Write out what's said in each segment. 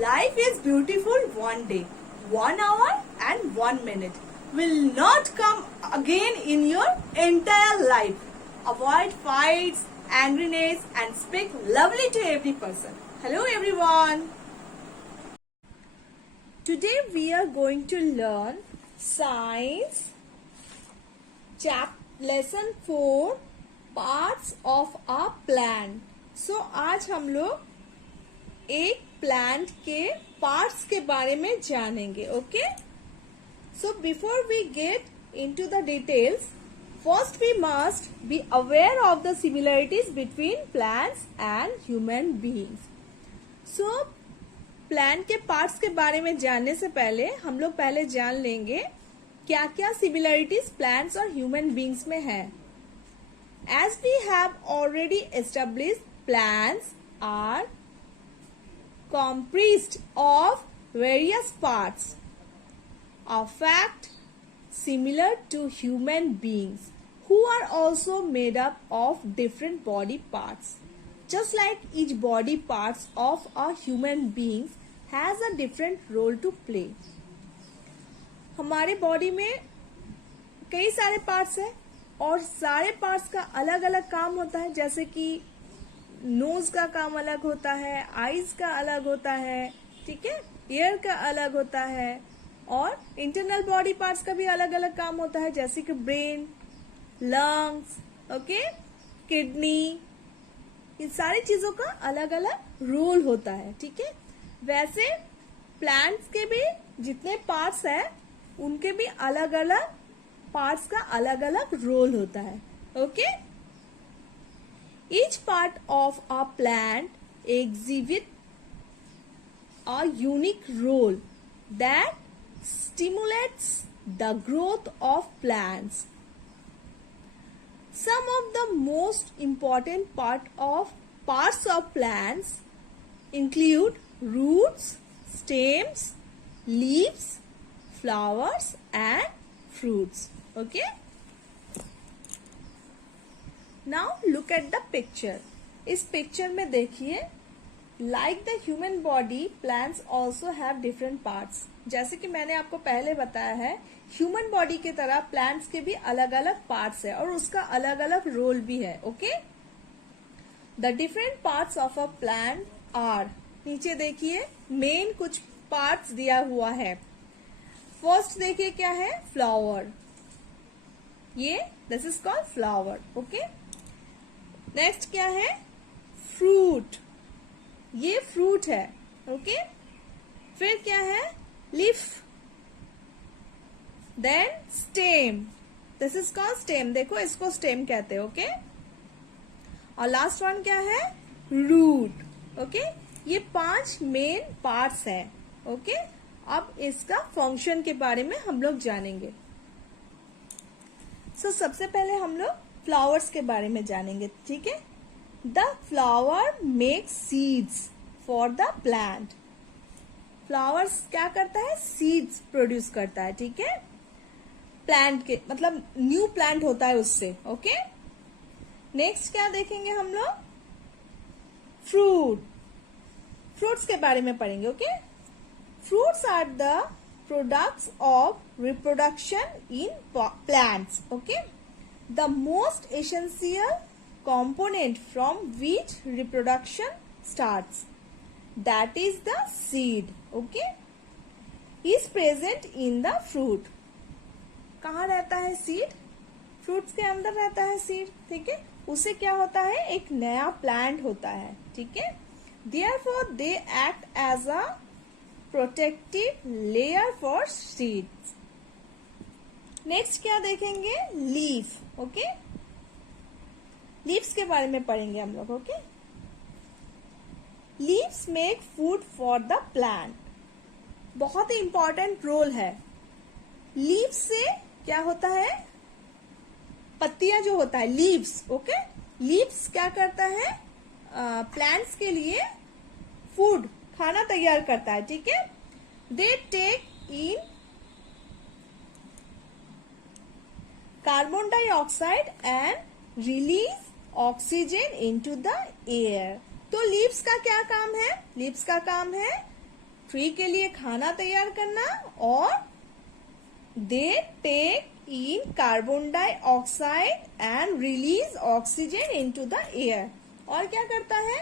Life is beautiful one day, 1 hour and 1 minute will not come again in your entire life. Avoid fights, angriness and speak lovely to every person. Hello everyone. Today we are going to learn science lesson 4 parts of a plant. So आज हम लोग एक plant के parts के बारे में जानेंगे. Okay, so before we get into the details, first we must be aware of the similarities between plants and human beings. So plant के पार्ट्स के बारे में जानने से पहले हम लोग पहले जान लेंगे क्या क्या सिमिलरिटीज प्लांट्स और ह्यूमन बीइंग्स में है. As we have already established, plants are comprised of various parts, a fact similar to human beings who are also made up of different body parts. Just like each body parts of a human being has a different role to play. हमारे body में कई सारे parts हैं और सारे parts का अलग अलग काम होता है. जैसे कि नोज का काम अलग होता है, आईज का अलग होता है, ठीक है, ईयर का अलग होता है और इंटरनल बॉडी पार्ट्स का भी अलग अलग काम होता है. जैसे कि ब्रेन, लंग्स, ओके, किडनी, इन सारी चीजों का अलग अलग रोल होता है. ठीक है, वैसे प्लांट्स के भी जितने पार्ट्स हैं उनके भी अलग अलग पार्ट्स का अलग अलग रोल होता है. Okay, each part of a plant exhibits a unique role that stimulates the growth of plants. Some of the most important parts of plants include roots, stems, leaves, flowers and fruits. Okay? Now look at the picture. इस picture में देखिए, like the human body, plants also have different parts. जैसे कि मैंने आपको पहले बताया है, ह्यूमन बॉडी की तरह प्लांट्स के भी अलग अलग पार्ट्स है और उसका अलग अलग रोल भी है. Okay, the different parts of a plant are, नीचे देखिए मेन कुछ पार्ट्स दिया हुआ है. फर्स्ट देखिए क्या है, फ्लावर. ये this is called flower. Okay, next क्या है, फ्रूट. ये फ्रूट है. ओके, फिर क्या है, leaf. Then stem, this is called stem. देखो इसको स्टेम कहते हैं. ओके, और लास्ट वन क्या है, रूट. ओके, ये 5 मेन पार्ट्स हैं. ओके, अब इसका फंक्शन के बारे में हम लोग जानेंगे. सबसे पहले हम लोग फ्लावर्स के बारे में जानेंगे. ठीक है, the flower makes seeds for the plant. Flowers क्या करता है, सीड्स प्रोड्यूस करता है. ठीक है, प्लांट के मतलब न्यू प्लांट होता है उससे. ओके, नेक्स्ट क्या देखेंगे हम लोग, फ्रूट. फ्रूट्स के बारे में पढ़ेंगे. Okay, fruits are the products of reproduction in plants. Okay, the most essential component from which reproduction starts, that is the seed. Okay, is present in the fruit. कहाँ रहता है सीड, फ्रूट्स के अंदर रहता है सीड. ठीक है, उसे क्या होता है, एक नया प्लांट होता है. ठीक है, therefore they act as a protective layer for seeds. Next क्या देखेंगे, लीफ. ओके, लीव्स के बारे में पढ़ेंगे हम लोग. Okay, leaves make food for the plant. बहुत ही इंपॉर्टेंट रोल है. लीव्स से क्या होता है, पत्तियां जो होता है, लीव्स. ओके, लीव्स क्या करता है, प्लांट्स के लिए फूड, खाना तैयार करता है. ठीक है, they take in carbon dioxide and release oxygen into the air. तो लीव्स का क्या काम है, लीव्स का काम है ट्री के लिए खाना तैयार करना, और they take in carbon dioxide and release oxygen into the air. और क्या करता है,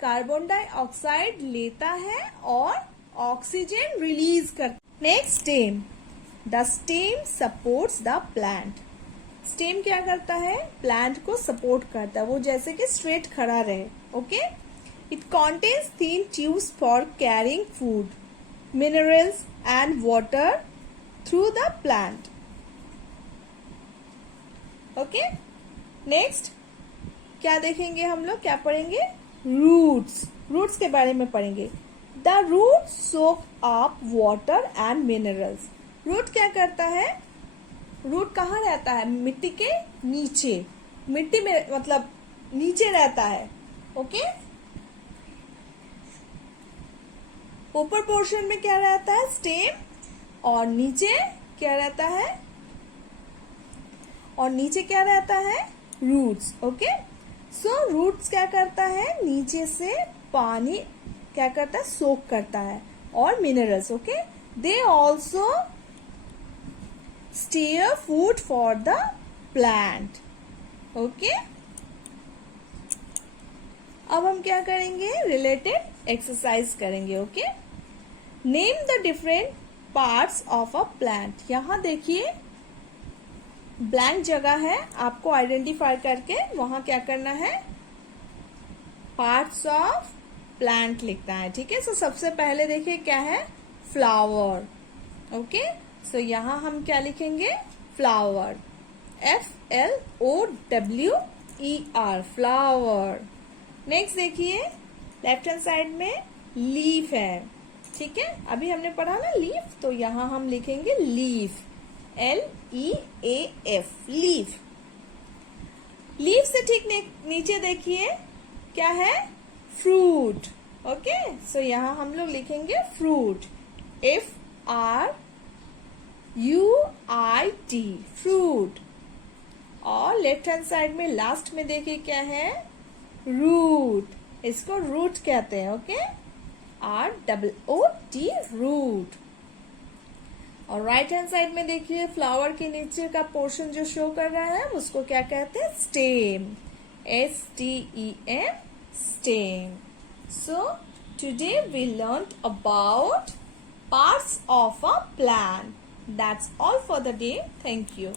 कार्बन डाइऑक्साइड लेता है और ऑक्सीजन रिलीज करता है। Next, stem. The stem supports the plant. Stem क्या करता है, प्लांट को सपोर्ट करता है, वो जैसे कि स्ट्रेट खड़ा रहे। Okay, it contains thin tubes for carrying food, minerals and water through the plant. Okay, next क्या देखेंगे हम लोग, क्या पढ़ेंगे, रूट्स। रूट्स के बारे में पढ़ेंगे। The root soak up water and minerals. Root क्या करता है, रूट कहाँ रहता है, मिट्टी के नीचे, मिट्टी में मतलब नीचे रहता है। ओके, ऊपर पोर्शन में क्या रहता है, स्टेम, और नीचे क्या रहता है, और नीचे क्या रहता है, रूट्स। ओके, सो रूट्स क्या करता है, नीचे से पानी क्या करता है, सोक करता है, और minerals. Okay, they also steer food for the plant. Okay, अब हम क्या करेंगे, रिलेटेड एक्सरसाइज करेंगे। Okay, name the different parts of a plant. यहां देखिए ब्लैंक जगह है, आपको आइडेंटिफाई करके वहां क्या करना है, पार्ट्स ऑफ प्लांट लिखना है। ठीक है, सो सबसे पहले देखिए क्या है, फ्लावर। ओके, सो यहां हम क्या लिखेंगे, फ्लावर, FLOWER, फ्लावर। नेक्स्ट देखिए लेफ्ट हैंड साइड में लीफ है। ठीक है, अभी हमने पढ़ा ना लीफ, तो यहां हम लिखेंगे लीफ, LEAF, लीफ। लीफ से ठीक नीचे देखिए क्या है, फ्रूट। ओके, सो यहां हम लोग लिखेंगे फ्रूट, FRUIT, फ्रूट। और लेफ्ट हैंड साइड में लास्ट में देखिए क्या है, रूट, इसको रूट कहते हैं। Okay, ROOT, root. और राइट हैंड साइड में देखिए फ्लावर के नीचे का पोर्शन जो शो कर रहा है उसको क्या कहते हैं, stem, STEM, stem. So today we learned about parts of a plant. That's all for the day. Thank you.